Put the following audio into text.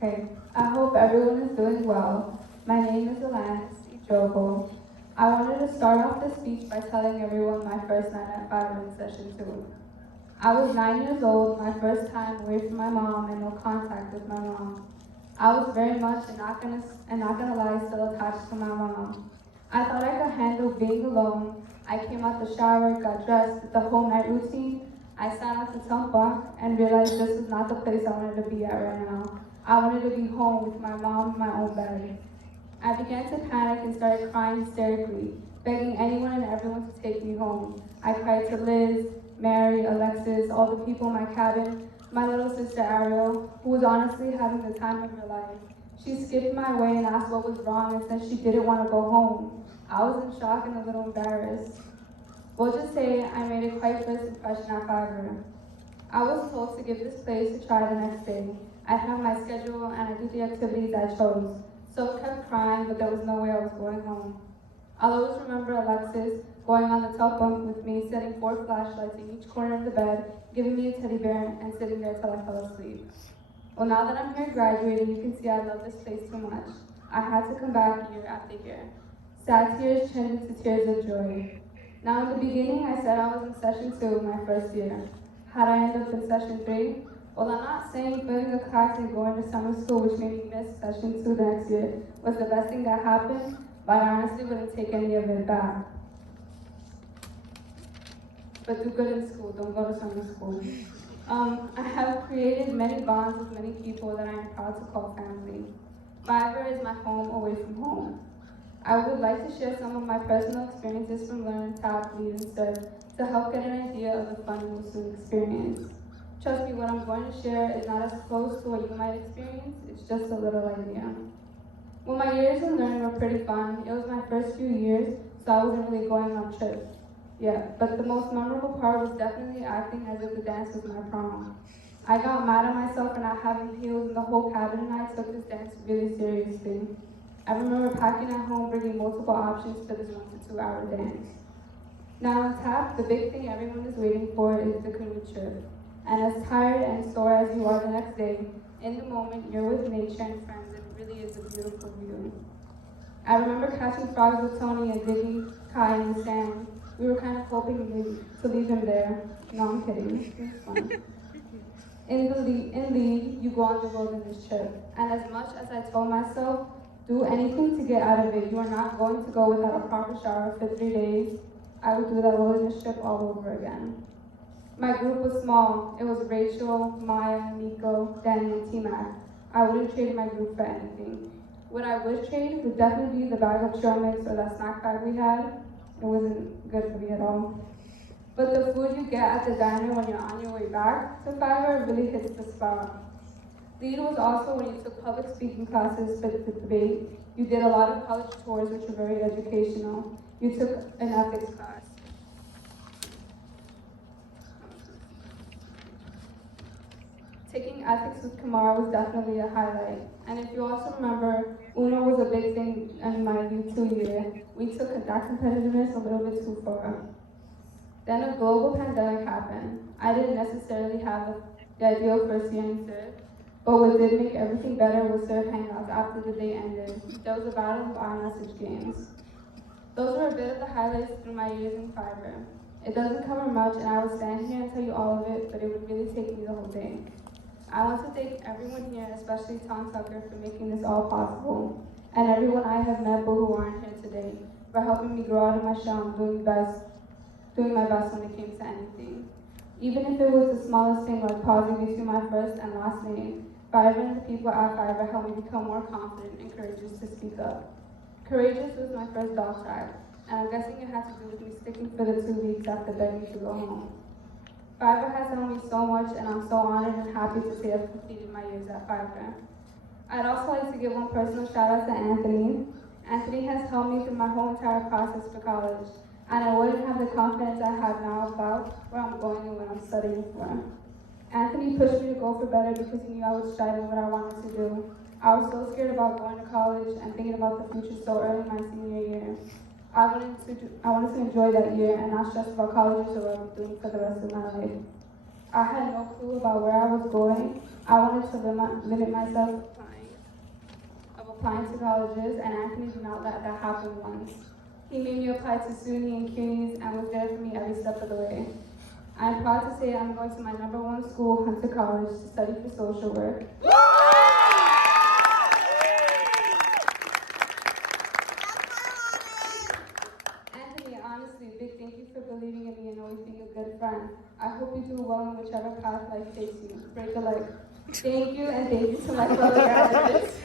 Okay, I hope everyone is doing well. My name is Alanis Idrovo. I wanted to start off this speech by telling everyone my first night at Fiverr in session 2. I was 9 years old, my first time away from my mom and no contact with my mom. I was very much, and not gonna lie, still attached to my mom. I thought I could handle being alone. I came out the shower, got dressed, did the whole night routine. I sat at the top bunk and realized this was not the place I wanted to be at right now. I wanted to be home with my mom in my own bed. I began to panic and started crying hysterically, begging anyone and everyone to take me home. I cried to Liz, Mary, Alexis, all the people in my cabin, my little sister Ariel, who was honestly having the time of her life. She skipped my way and asked what was wrong and said she didn't want to go home. I was in shock and a little embarrassed. We'll just say I made a quite first impression at Fiverr. I was told to give this place a try the next day. I have my schedule and I did the activities I chose. So I kept crying, but there was no way I was going home. I'll always remember Alexis going on the top bunk with me, setting 4 flashlights in each corner of the bed, giving me a teddy bear, and sitting there till I fell asleep. Well, now that I'm here graduating, you can see I love this place too much. I had to come back year after year. Sad tears turned into tears of joy. Now, in the beginning, I said I was in session 2 my first year. Had I ended up in session 3? Well, I'm not saying quitting the class and going to summer school, which made me miss session 2 the next year, was the best thing that happened, but I honestly wouldn't take any of it back. But do good in school, don't go to summer school. I have created many bonds with many people that I am proud to call family. Fiverr is my home away from home. I would like to share some of my personal experiences from learning tap, lead, and serve to help get an idea of the fun and student experience. Trust me, what I'm going to share is not as close to what you might experience, it's just a little idea. Well, my years in learning were pretty fun. It was my first few years, so I wasn't really going on trips. Yeah, but the most memorable part was definitely acting as if the dance was my prom. I got mad at myself for not having heels in the whole cabin, and I took this dance really seriously. I remember packing at home, bringing multiple options for this 1 to 2 hour dance. Now on tap, the big thing everyone is waiting for is the canoe trip. And as tired and sore as you are the next day, in the moment you're with nature and friends, and it really is a beautiful view. I remember catching frogs with Tony and digging Kai in the sand. We were kind of hoping to leave him there. No, I'm kidding. It was fun. In lead, you go on the wilderness trip. And as much as I told myself, do anything to get out of it, you are not going to go without a proper shower for 3 days, I would do that wilderness trip all over again. My group was small. It was Rachel, Maya, Nico, Danny, and T-Mac. I wouldn't trade my group for anything. What I would trade would definitely be the bag of trail mix or that snack bag we had. It wasn't good for me at all. But the food you get at the diner when you're on your way back to Fiverr really hits the spot. Lead was also when you took public speaking classes for the debate. You did a lot of college tours, which were very educational. You took an ethics class. Taking ethics with Kamar was definitely a highlight. And if you also remember, Uno was a big thing in my U2 year. We took that competitiveness a little bit too far. Then a global pandemic happened. I didn't necessarily have the ideal first year in Serve, but what did make everything better was Serve Hangouts after the day ended. There was a battle of iMessage games. Those were a bit of the highlights through my years in Fiverr. It doesn't cover much, and I would stand here and tell you all of it, but it would really take me the whole day. I want to thank everyone here, especially Tom Tucker, for making this all possible, and everyone I have met but who aren't here today, for helping me grow out of my shell and doing my best when it came to anything. Even if it was the smallest thing like pausing between my first and last name, Fiverr and the people at Fiverr helped me become more confident and courageous to speak up. Courageous was my first dog tag, and I'm guessing it had to do with me sticking for the 2 weeks after begging to go home. Fiverr has helped me so much, and I'm so honored and happy to say I've completed my years at Fiverr. I'd also like to give one personal shout out to Anthony. Anthony has helped me through my whole entire process for college, and I wouldn't have the confidence I have now about where I'm going and what I'm studying for. Anthony pushed me to go for better because he knew I was striving what I wanted to do. I was so scared about going to college and thinking about the future so early in my senior year. I wanted to enjoy that year and not stress about colleges or what I'm doing for the rest of my life. I had no clue about where I was going. I wanted to limit myself applying to colleges, and Anthony did not let that happen once. He made me apply to SUNY and CUNY's and was there for me every step of the way. I am proud to say I'm going to my #1 school, Hunter College, to study for social work. Anthony, honestly, a big thank you for believing in me and always being a good friend. I hope you do well in whichever path life takes you. Break a leg. Thank you, and thank you to my fellow graduates.